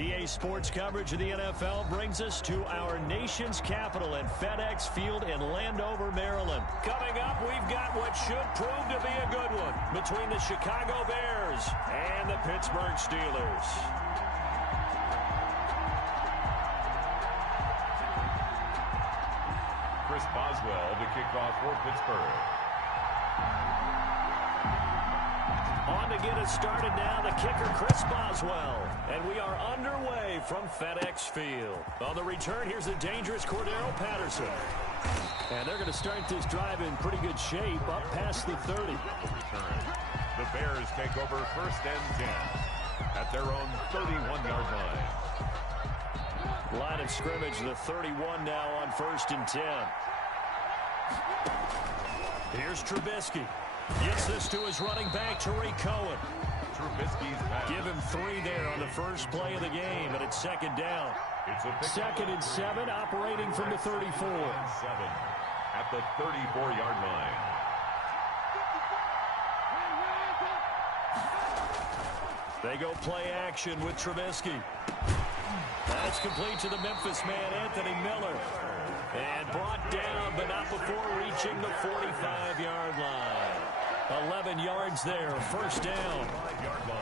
EA Sports coverage of the NFL brings us to our nation's capital at FedEx Field in Landover, Maryland. Coming up, we've got what should prove to be a good one between the Chicago Bears and the Pittsburgh Steelers. Chris Boswell to kick off for Pittsburgh. On to get us started now, the kicker, Chris Boswell. And we are underway from FedEx Field. On the return, here's the dangerous Cordero Patterson. And they're going to start this drive in pretty good shape, up past the 30. The Bears take over 1st and 10 at their own 31-yard line. Line of scrimmage, the 31 now on 1st and 10. Here's Trubisky. Gets this to his running back, Tariq Cohen. Trubisky's back. Give him 3 there on the first play of the game, and it's 2nd down. It's a 2nd and 7, operating from the 34. 7 at the 34-yard line. They go play action with Trubisky. That's complete to the Memphis man, Anthony Miller. And brought down, but not before reaching the 45-yard line. 11 yards there, 1st down. 5-yard line.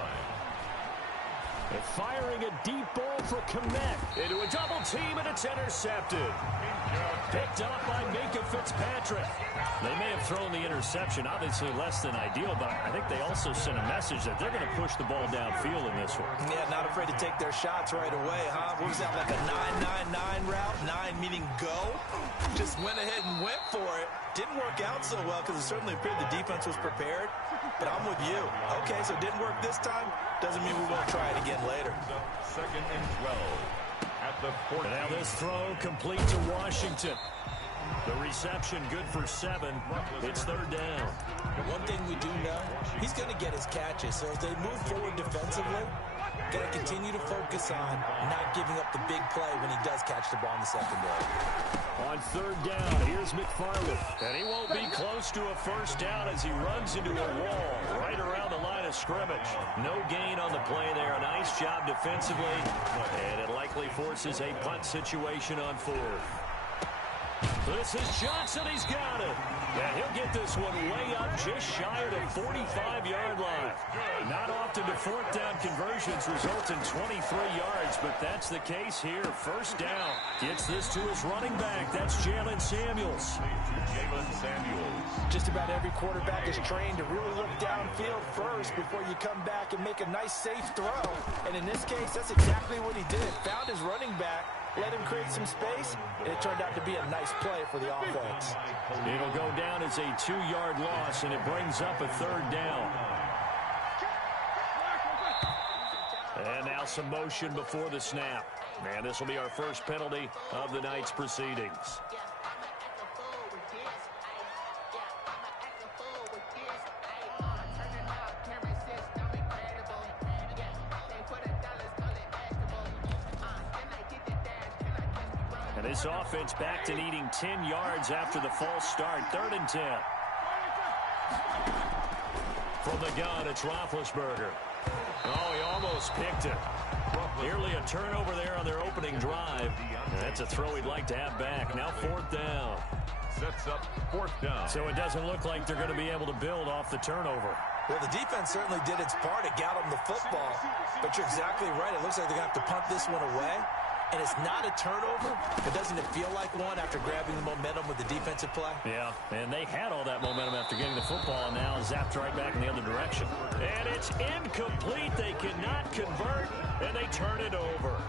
They're firing a deep ball for Kmet into a double team, and it's intercepted. Picked up by Minka Fitzpatrick. They may have thrown the interception, obviously less than ideal, but I think they also sent a message that they're going to push the ball downfield in this one. Yeah, not afraid to take their shots right away, huh? What was that, like a 9-9-9 route? 9 meaning go? Just went ahead and went for it. Didn't work out so well because it certainly appeared the defense was prepared. But I'm with you. Okay, so it didn't work this time. Doesn't mean we won't try it again later. 2nd and 12 at the 40. Now this throw complete to Washington. The reception good for 7. It's 3rd down. One thing we do know, he's going to get his catches. So as they move forward defensively, got to continue to focus on not giving up the big play when he does catch the ball in the secondary. On 3rd down, here's McFarland. And he won't be close to a 1st down as he runs into a wall right around the line of scrimmage. No gain on the play there. A nice job defensively. And it likely forces a punt situation on 4th. This is Johnson. He's got it. And he'll get this one way up just shy of the 45-yard line. Not often do 4th down conversions result in 23 yards, but that's the case here. 1st down. Gets this to his running back. That's Jalen Samuels. Just about every quarterback is trained to really look downfield first before you come back and make a nice, safe throw. And in this case, that's exactly what he did. Found his running back, let him create some space, and it turned out to be a nice play for the offense. It'll go down as a 2-yard loss, and it brings up a 3rd down. And now some motion before the snap. And this will be our first penalty of the night's proceedings. And this offense back to needing 10 yards after the false start. 3rd and 10. From the gun, it's Roethlisberger. Oh, he almost picked it. Nearly a turnover there on their opening drive. And that's a throw he'd like to have back. Now 4th down. Sets up 4th down. So it doesn't look like they're going to be able to build off the turnover. Well, the defense certainly did its part. It got them the football. But you're exactly right. It looks like they're going to have to punt this one away. And it's not a turnover, but doesn't it feel like one after grabbing the momentum with the defensive play? Yeah, and they had all that momentum after getting the football, and now zapped right back in the other direction. And it's incomplete. They cannot convert, and they turn it over.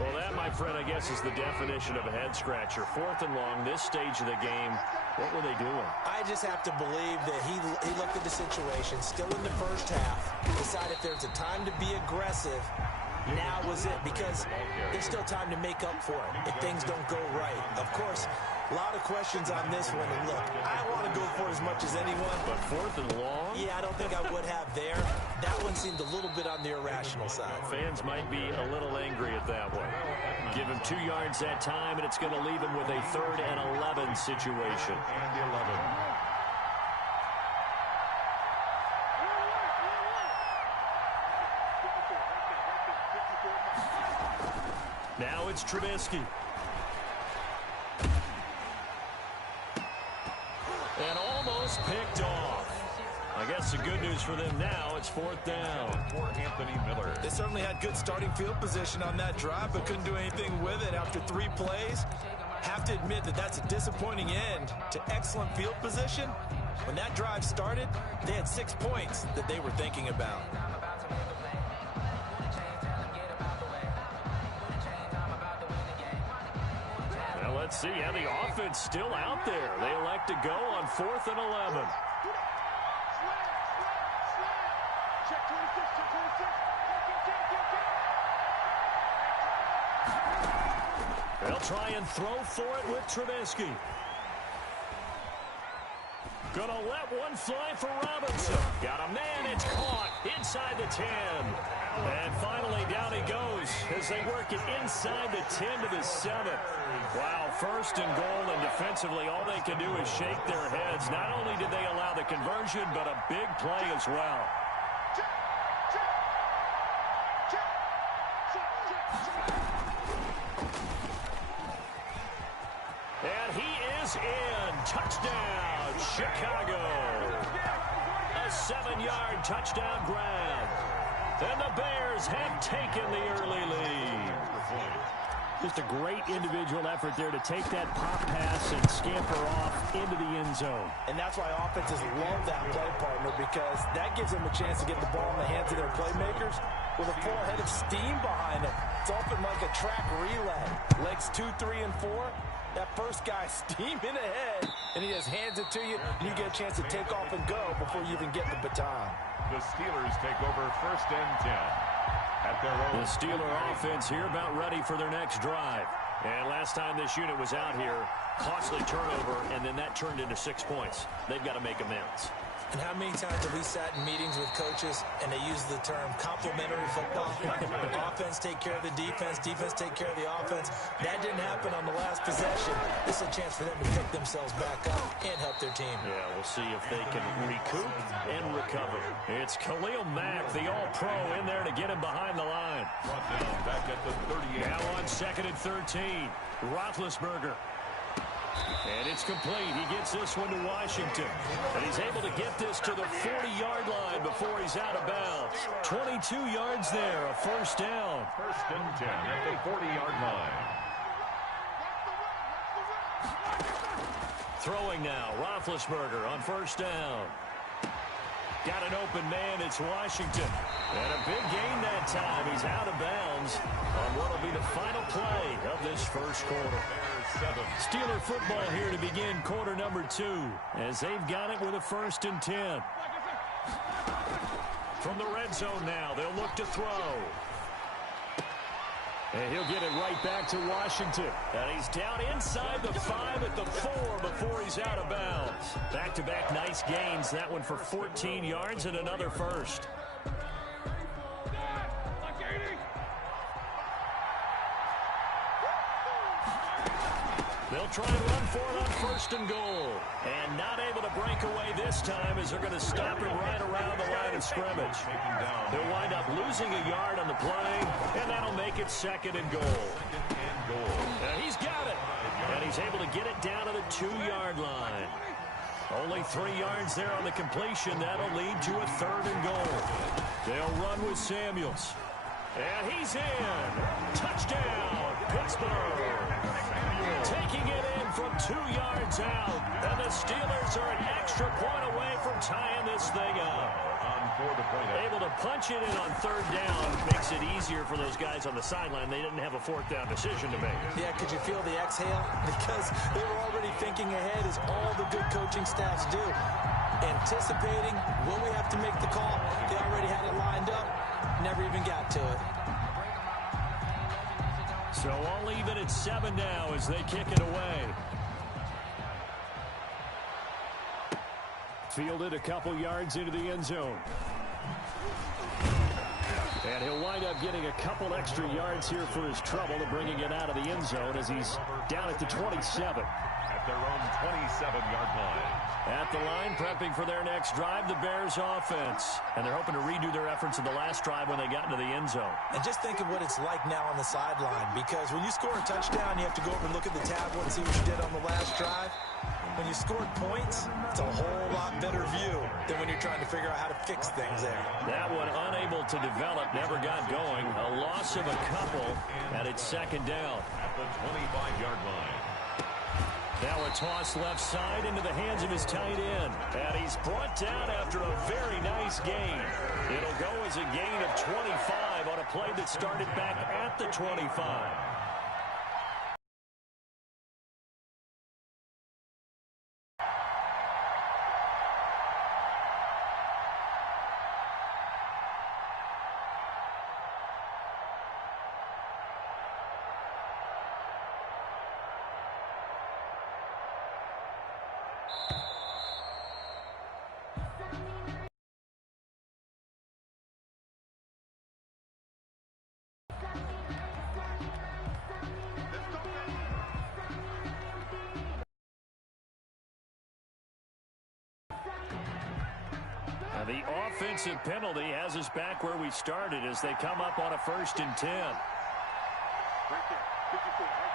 Well, that, my friend, I guess is the definition of a head-scratcher. 4th and long, this stage of the game. What were they doing? I just have to believe that he looked at the situation, still in the first half, decided if there's a time to be aggressive, now was it, because there's still time to make up for it if things don't go right. Of course, a lot of questions on this one, and look, I want to go for it as much as anyone. But 4th and long? Yeah, I don't think I would have there. That one seemed a little bit on the irrational side. Fans might be a little angry at that one. Give him 2 yards that time, and it's going to leave him with a 3rd and 11 situation. And 11. it's Trubisky. And almost picked off. I guess the good news for them now, it's 4th down. For Anthony Miller. They certainly had good starting field position on that drive, but couldn't do anything with it after 3 plays. Have to admit that that's a disappointing end to excellent field position. When that drive started, they had 6 points that they were thinking about. Well, let's see. Yeah, the offense still out there. They elect to go on 4th and 11. They'll try and throw for it with Trubisky. Gonna let one fly for Robinson. Got a man, it's caught inside the 10. And finally down he goes as they work it inside the 10 to the 7. Wow, 1st and goal, and defensively all they can do is shake their heads. Not only did they allow the conversion, but a big play as well. And he is in. Touchdown, Chicago. A 7-yard touchdown grab. And the Bears have taken the early lead. Just a great individual effort there to take that pop pass and scamper off into the end zone. And that's why offenses love that play partner, because that gives them a chance to get the ball in the hands of their playmakers with a full head of steam behind them. It's often like a track relay. Legs 2, 3, and 4. That first guy steaming ahead, and he just hands it to you, and you get a chance to take off and go before you even get the baton. The Steelers take over 1st and 10. At their own. The Steeler offense here about ready for their next drive. And last time this unit was out here, costly turnover, and then that turned into 6 points. They've got to make amends. And how many times have we sat in meetings with coaches and they use the term complementary football? Offense take care of the defense, defense take care of the offense. That didn't happen on the last possession. This is a chance for them to pick themselves back up and help their team. Yeah, we'll see if they can recoup and recover. It's Khalil Mack, the all-pro, in there to get him behind the line. Brought down back at the 38. Now on 2nd and 13. Roethlisberger. And it's complete. He gets this one to Washington. And he's able to get this to the 40-yard line before he's out of bounds. 22 yards there, a 1st down. 1st and 10 at the 40-yard line. Throwing now, Roethlisberger on 1st down. Got an open man, it's Washington. And a big gain that time. He's out of bounds on what will be the final play of this 1st quarter. Steeler football here to begin quarter number 2 as they've got it with a 1st and 10. From the red zone now, they'll look to throw. And he'll get it right back to Washington. And he's down inside the 5 at the 4 before he's out of bounds. Back-to-back nice gains. That one for 14 yards and another 1st. They'll try and run for it on 1st and goal. And not able to break away this time as they're going to stop him right around the line of scrimmage. They'll wind up losing a yard on the play, and that'll make it 2nd and goal. And he's got it. And he's able to get it down to the 2-yard line. Only 3 yards there on the completion. That'll lead to a 3rd and goal. They'll run with Samuels. And he's in. Touchdown, Pittsburgh. Taking it in from 2 yards out. And the Steelers are an extra point away from tying this thing up. Able to punch it in on 3rd down. Makes it easier for those guys on the sideline. They didn't have a 4th down decision to make. Yeah, could you feel the exhale? Because they were already thinking ahead, as all the good coaching staffs do. Anticipating when we have to make the call. They already had it lined up. Never even got to it. So all even at 7 now as they kick it away. Fielded a couple yards into the end zone. And he'll wind up getting a couple extra yards here for his trouble and bringing it out of the end zone as he's down at the 27. At their own 27-yard line. At the line, prepping for their next drive, the Bears offense. And they're hoping to redo their efforts in the last drive when they got into the end zone. And just think of what it's like now on the sideline, because when you score a touchdown, you have to go over and look at the tablet and see what you did on the last drive. When you scored points, it's a whole lot better view than when you're trying to figure out how to fix things there. That one unable to develop, never got going. A loss of a couple, and it's second down. At the 25-yard line. Now a toss left side into the hands of his tight end. And he's brought down after a very nice gain. It'll go as a gain of 25 on a play that started back at the 25. The offensive penalty has us back where we started as they come up on a 1st and 10. Right there, 54.